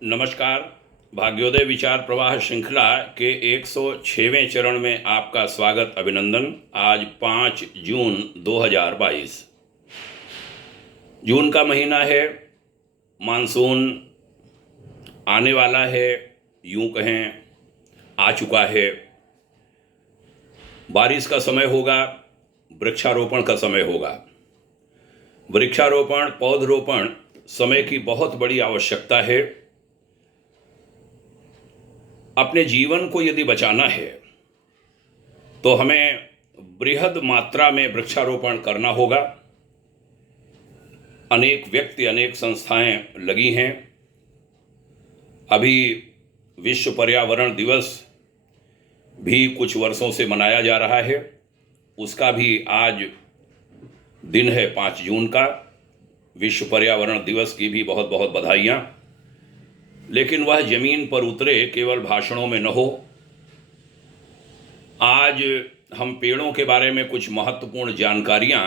नमस्कार। भाग्योदय विचार प्रवाह श्रृंखला के 106वें चरण में आपका स्वागत, अभिनंदन। आज 5 जून 2022, जून का महीना है। मानसून आने वाला है, यूं कहें आ चुका है। बारिश का समय होगा, वृक्षारोपण का समय होगा। वृक्षारोपण, पौधरोपण समय की बहुत बड़ी आवश्यकता है। अपने जीवन को यदि बचाना है तो हमें बृहद मात्रा में वृक्षारोपण करना होगा। अनेक व्यक्ति, अनेक संस्थाएं लगी हैं। अभी विश्व पर्यावरण दिवस भी कुछ वर्षों से मनाया जा रहा है। उसका भी आज दिन है 5 जून का। विश्व पर्यावरण दिवस की भी बहुत बहुत बधाइयाँ। लेकिन वह जमीन पर उतरे, केवल भाषणों में न हो। आज हम पेड़ों के बारे में कुछ महत्वपूर्ण जानकारियां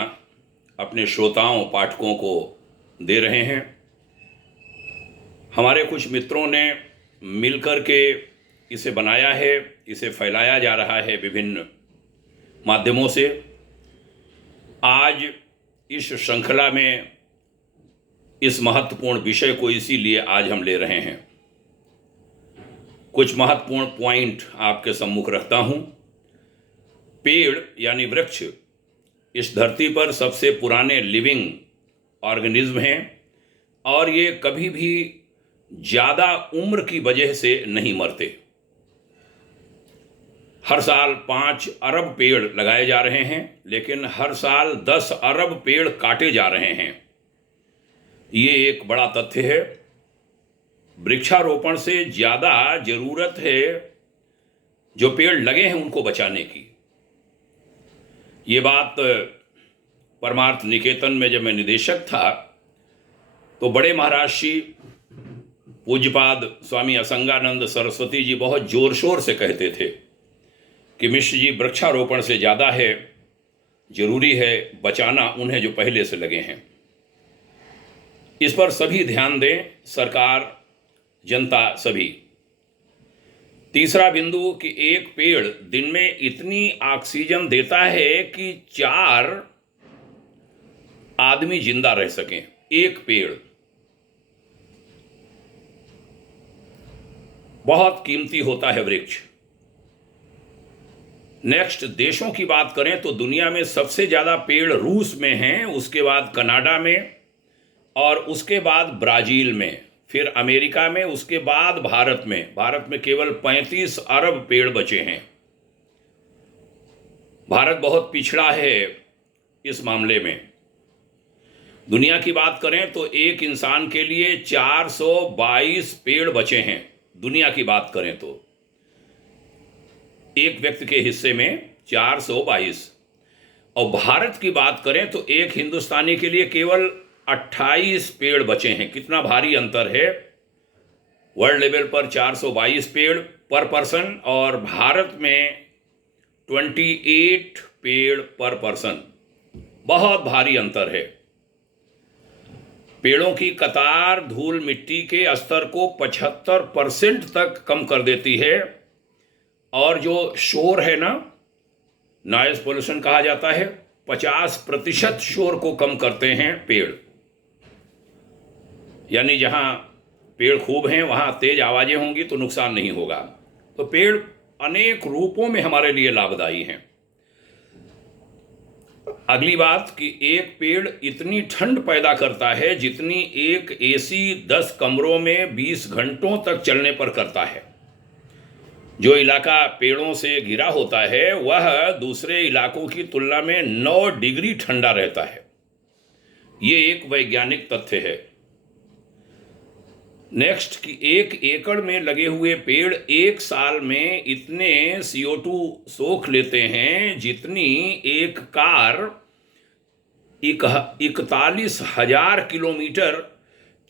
अपने श्रोताओं, पाठकों को दे रहे हैं। हमारे कुछ मित्रों ने मिलकर के इसे बनाया है, इसे फैलाया जा रहा है विभिन्न माध्यमों से। आज इस श्रृंखला में इस महत्वपूर्ण विषय को इसीलिए आज हम ले रहे हैं। कुछ महत्वपूर्ण पॉइंट आपके सम्मुख रखता हूं। पेड़ यानी वृक्ष इस धरती पर सबसे पुराने लिविंग ऑर्गेनिज्म हैं और ये कभी भी ज़्यादा उम्र की वजह से नहीं मरते। हर साल 5 अरब पेड़ लगाए जा रहे हैं, लेकिन हर साल 10 अरब पेड़ काटे जा रहे हैं। ये एक बड़ा तथ्य है। वृक्षारोपण से ज़्यादा ज़रूरत है जो पेड़ लगे हैं उनको बचाने की। ये बात परमार्थ निकेतन में जब मैं निदेशक था तो बड़े महर्षि पूज्यपाद स्वामी असंगानंद सरस्वती जी बहुत जोर शोर से कहते थे कि मिश्र जी, वृक्षारोपण से ज़्यादा है, जरूरी है बचाना उन्हें जो पहले से लगे हैं। इस पर सभी ध्यान दें, सरकार, जनता, सभी। तीसरा बिंदु कि एक पेड़ दिन में इतनी ऑक्सीजन देता है कि 4 आदमी जिंदा रह सकें। एक पेड़ बहुत कीमती होता है वृक्ष। नेक्स्ट, देशों की बात करें तो दुनिया में सबसे ज़्यादा पेड़ रूस में हैं, उसके बाद कनाडा में, और उसके बाद ब्राज़ील में, फिर अमेरिका में, उसके बाद भारत में। भारत में केवल 35 अरब पेड़ बचे हैं। भारत बहुत पिछड़ा है इस मामले में। दुनिया की बात करें तो एक इंसान के लिए 422 पेड़ बचे हैं। दुनिया की बात करें तो एक व्यक्ति के हिस्से में 422। और भारत की बात करें तो एक हिंदुस्तानी के लिए केवल 28 पेड़ बचे हैं। कितना भारी अंतर है। वर्ल्ड लेवल पर 422 पेड़ पर पर्सन और भारत में 28 पेड़ पर पर्सन। बहुत भारी अंतर है। पेड़ों की कतार धूल मिट्टी के स्तर को 75% तक कम कर देती है। और जो शोर है ना, नॉइज पोल्यूशन कहा जाता है, 50% शोर को कम करते हैं पेड़। यानी जहाँ पेड़ खूब हैं वहाँ तेज आवाज़ें होंगी तो नुकसान नहीं होगा। तो पेड़ अनेक रूपों में हमारे लिए लाभदायी हैं। अगली बात कि एक पेड़ इतनी ठंड पैदा करता है जितनी एक एसी 10 कमरों में 20 घंटों तक चलने पर करता है। जो इलाका पेड़ों से घिरा होता है वह दूसरे इलाकों की तुलना में 9 डिग्री ठंडा रहता है। ये एक वैज्ञानिक तथ्य है। नेक्स्ट कि 1 एकड़ में लगे हुए पेड़ एक साल में इतने CO2 सोख लेते हैं जितनी एक कार 41,000 किलोमीटर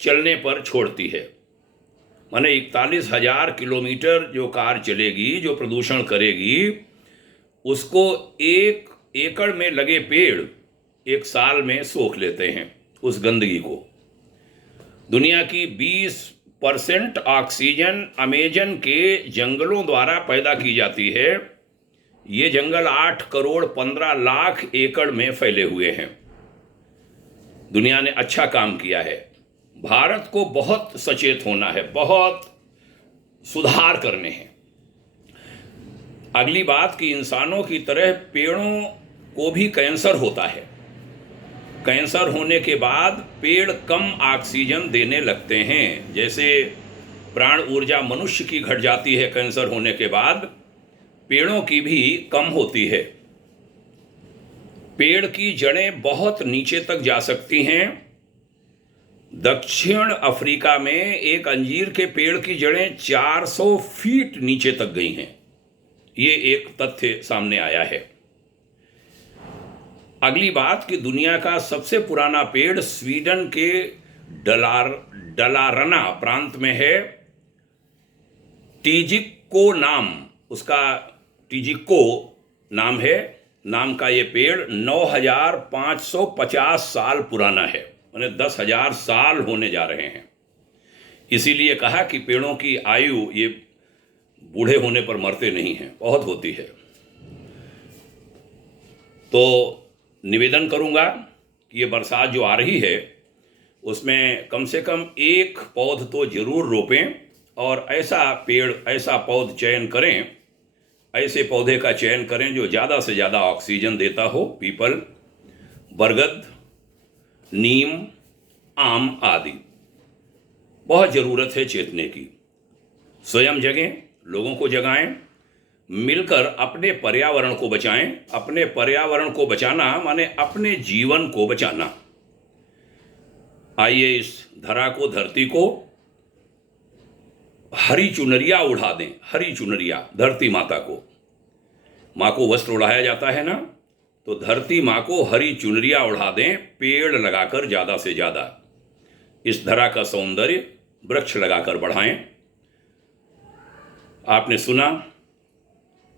चलने पर छोड़ती है। माने 41,000 किलोमीटर जो कार चलेगी, जो प्रदूषण करेगी, उसको 1 एकड़ में लगे पेड़ एक साल में सोख लेते हैं उस गंदगी को। दुनिया की परसेंट ऑक्सीजन अमेजन के जंगलों द्वारा पैदा की जाती है। ये जंगल 8 करोड़ 15 लाख एकड़ में फैले हुए हैं। दुनिया ने अच्छा काम किया है। भारत को बहुत सचेत होना है, बहुत सुधार करने हैं। अगली बात कि इंसानों की तरह पेड़ों को भी कैंसर होता है। कैंसर होने के बाद पेड़ कम ऑक्सीजन देने लगते हैं। जैसे प्राण ऊर्जा मनुष्य की घट जाती है कैंसर होने के बाद, पेड़ों की भी कम होती है। पेड़ की जड़ें बहुत नीचे तक जा सकती हैं। दक्षिण अफ्रीका में एक अंजीर के पेड़ की जड़ें 400 फीट नीचे तक गई हैं। ये एक तथ्य सामने आया है। अगली बात कि दुनिया का सबसे पुराना पेड़ स्वीडन के डलारना प्रांत में है। टीजिको नाम उसका, टीजिको नाम है। नाम का ये पेड़ 9550 साल पुराना है, माने 10,000 साल होने जा रहे हैं। इसीलिए कहा कि पेड़ों की आयु ये बूढ़े होने पर मरते नहीं हैं, बहुत होती है। तो निवेदन करूंगा कि ये बरसात जो आ रही है उसमें कम से कम एक पौध तो जरूर रोपें और ऐसा पेड़, ऐसा पौध चयन करें, ऐसे पौधे का चयन करें जो ज़्यादा से ज़्यादा ऑक्सीजन देता हो। पीपल, बरगद, नीम, आम आदि। बहुत ज़रूरत है चेतने की। स्वयं जगें, लोगों को जगाएं, मिलकर अपने पर्यावरण को बचाएं। अपने पर्यावरण को बचाना माने अपने जीवन को बचाना। आइए इस धरा को, धरती को हरी चुनरिया उड़ा दें। हरी चुनरिया धरती माता को, माँ को वस्त्र उड़ाया जाता है ना, तो धरती माँ को हरी चुनरिया उड़ा दें। पेड़ लगाकर ज़्यादा से ज़्यादा इस धरा का सौंदर्य वृक्ष लगाकर बढ़ाएं। आपने सुना,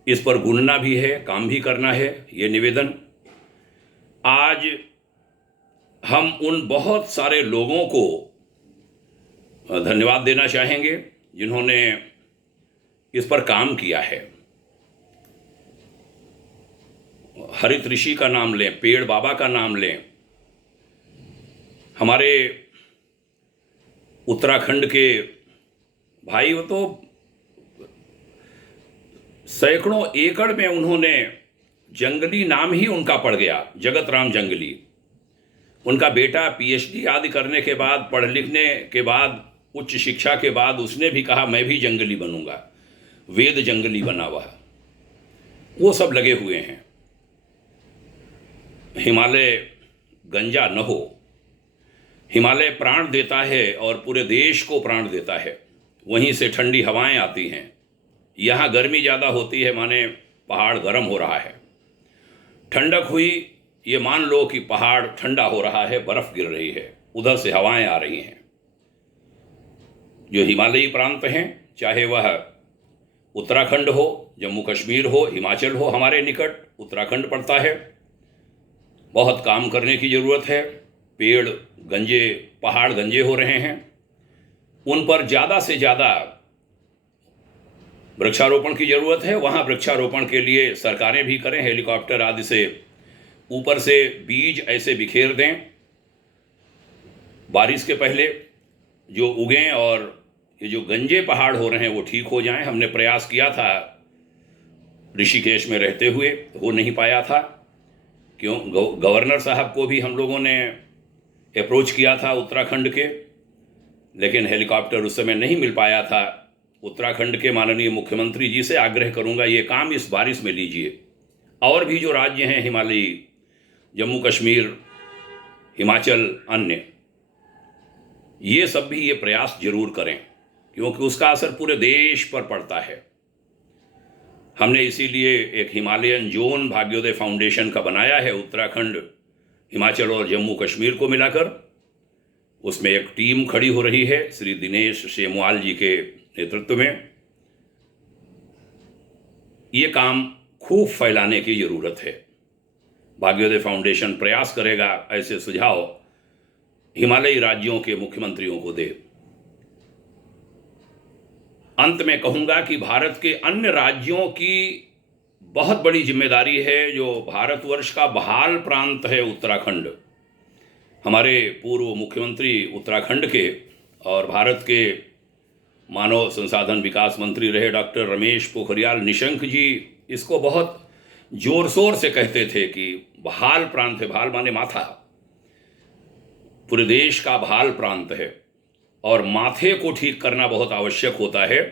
इस पर गुणना भी है, काम भी करना है। ये निवेदन आज हम उन बहुत सारे लोगों को धन्यवाद देना चाहेंगे जिन्होंने इस पर काम किया है। हरित ऋषि का नाम लें, पेड़ बाबा का नाम लें। हमारे उत्तराखंड के भाई, वो तो सैकड़ों एकड़ में उन्होंने, जंगली नाम ही उनका पड़ गया, जगत राम जंगली। उनका बेटा पीएचडी आदि करने के बाद, पढ़ लिखने के बाद, उच्च शिक्षा के बाद उसने भी कहा मैं भी जंगली बनूंगा। वेद जंगली बना हुआ, वो सब लगे हुए हैं। हिमालय गंजा न हो। हिमालय प्राण देता है और पूरे देश को प्राण देता है। वहीं से ठंडी हवाएं आती हैं। यहाँ गर्मी ज़्यादा होती है, माने पहाड़ गर्म हो रहा है। ठंडक हुई, ये मान लो कि पहाड़ ठंडा हो रहा है, बर्फ़ गिर रही है, उधर से हवाएं आ रही हैं। जो हिमालयी प्रांत हैं, चाहे वह उत्तराखंड हो, जम्मू कश्मीर हो, हिमाचल हो, हमारे निकट उत्तराखंड पड़ता है। बहुत काम करने की ज़रूरत है। पेड़ गंजे, पहाड़ गंजे हो रहे हैं, उन पर ज़्यादा से ज़्यादा वृक्षारोपण की ज़रूरत है। वहाँ वृक्षारोपण के लिए सरकारें भी करें, हेलीकॉप्टर आदि से ऊपर से बीज ऐसे बिखेर दें बारिश के पहले, जो उगें और ये जो गंजे पहाड़ हो रहे हैं वो ठीक हो जाएं। हमने प्रयास किया था ऋषिकेश में रहते हुए, हो नहीं पाया था। क्यों? गवर्नर साहब को भी हम लोगों ने अप्रोच किया था उत्तराखंड के, लेकिन हेलीकॉप्टर उस समय नहीं मिल पाया था। उत्तराखंड के माननीय मुख्यमंत्री जी से आग्रह करूंगा, ये काम इस बारिश में लीजिए। और भी जो राज्य हैं हिमालयी, जम्मू कश्मीर, हिमाचल, अन्य, ये सब भी ये प्रयास जरूर करें, क्योंकि उसका असर पूरे देश पर पड़ता है। हमने इसीलिए एक हिमालयन जोन भाग्योदय फाउंडेशन का बनाया है, उत्तराखंड, हिमाचल और जम्मू कश्मीर को मिलाकर। उसमें एक टीम खड़ी हो रही है श्री दिनेश सेमुआल जी के नेतृत्व में। ये काम खूब फैलाने की ज़रूरत है। भाग्योदय फाउंडेशन प्रयास करेगा ऐसे सुझाव हिमालयी राज्यों के मुख्यमंत्रियों को दे। अंत में कहूँगा कि भारत के अन्य राज्यों की बहुत बड़ी जिम्मेदारी है। जो भारतवर्ष का बहाल प्रांत है उत्तराखंड, हमारे पूर्व मुख्यमंत्री उत्तराखंड के और भारत के मानव संसाधन विकास मंत्री रहे डॉक्टर रमेश पोखरियाल निशंक जी इसको बहुत जोर शोर से कहते थे कि बहाल प्रांत है। बहाल माने माथा, पूरे देश का बहाल प्रांत है और माथे को ठीक करना बहुत आवश्यक होता है,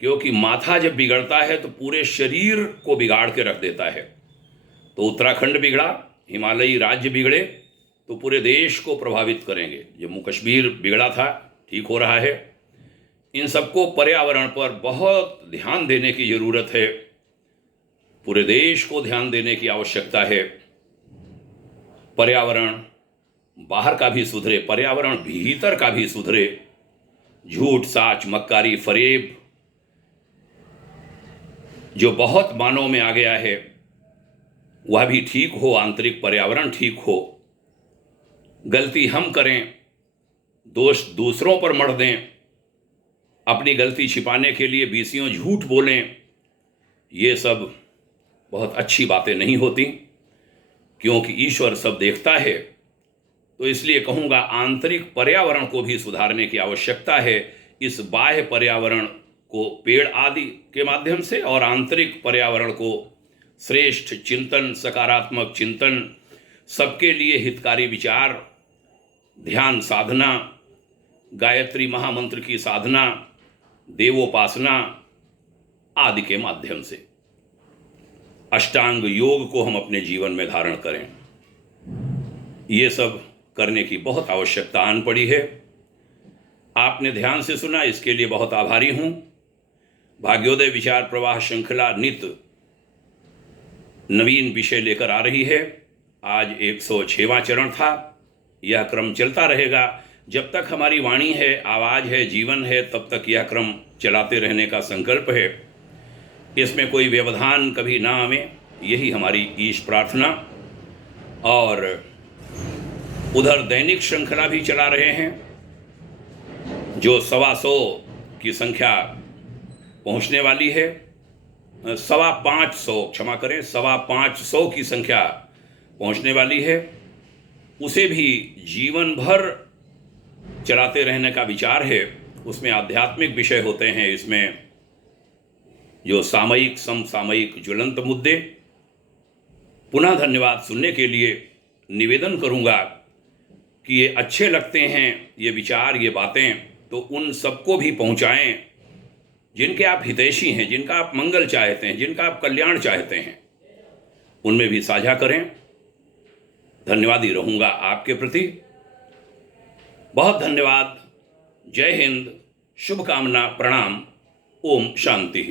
क्योंकि माथा जब बिगड़ता है तो पूरे शरीर को बिगाड़ के रख देता है। तो उत्तराखंड बिगड़ा, हिमालयी राज्य बिगड़े तो पूरे देश को प्रभावित करेंगे। जम्मू कश्मीर बिगड़ा था, ठीक हो रहा है। इन सबको पर्यावरण पर बहुत ध्यान देने की ज़रूरत है, पूरे देश को ध्यान देने की आवश्यकता है। पर्यावरण बाहर का भी सुधरे, पर्यावरण भीतर का भी सुधरे। झूठ, साच, मक्कारी, फरेब जो बहुत मानव में आ गया है वह भी ठीक हो, आंतरिक पर्यावरण ठीक हो। गलती हम करें, दोष दूसरों पर मढ़ दें, अपनी गलती छिपाने के लिए बीसियों झूठ बोलें, ये सब बहुत अच्छी बातें नहीं होती, क्योंकि ईश्वर सब देखता है। तो इसलिए कहूँगा आंतरिक पर्यावरण को भी सुधारने की आवश्यकता है। इस बाह्य पर्यावरण को पेड़ आदि के माध्यम से और आंतरिक पर्यावरण को श्रेष्ठ चिंतन, सकारात्मक चिंतन, सबके लिए हितकारी विचार, ध्यान साधना, गायत्री महामंत्र की साधना, देवोपासना आदि के माध्यम से अष्टांग योग को हम अपने जीवन में धारण करें। ये सब करने की बहुत आवश्यकता आन पड़ी है। आपने ध्यान से सुना, इसके लिए बहुत आभारी हूँ। भाग्योदय विचार प्रवाह श्रृंखला नित नवीन विषय लेकर आ रही है। आज 106वां चरण था। यह क्रम चलता रहेगा जब तक हमारी वाणी है, आवाज़ है, जीवन है, तब तक यह क्रम चलाते रहने का संकल्प है। इसमें कोई व्यवधान कभी ना आवे, यही हमारी ईश प्रार्थना। और उधर दैनिक श्रृंखला भी चला रहे हैं, जो 125 की संख्या पहुंचने वाली है। 525, क्षमा करें, 525 की संख्या पहुंचने वाली है। उसे भी जीवन भर चलाते रहने का विचार है। उसमें आध्यात्मिक विषय होते हैं, इसमें जो सामयिक, समसामयिक ज्वलंत मुद्दे। पुनः धन्यवाद सुनने के लिए। निवेदन करूंगा कि ये अच्छे लगते हैं, ये विचार, ये बातें, तो उन सबको भी पहुंचाएं जिनके आप हितैषी हैं, जिनका आप मंगल चाहते हैं, जिनका आप कल्याण चाहते हैं, उनमें भी साझा करें। धन्यवादी रहूंगा आपके प्रति। बहुत धन्यवाद। जय हिंद, शुभकामना, प्रणाम। ओम शांति।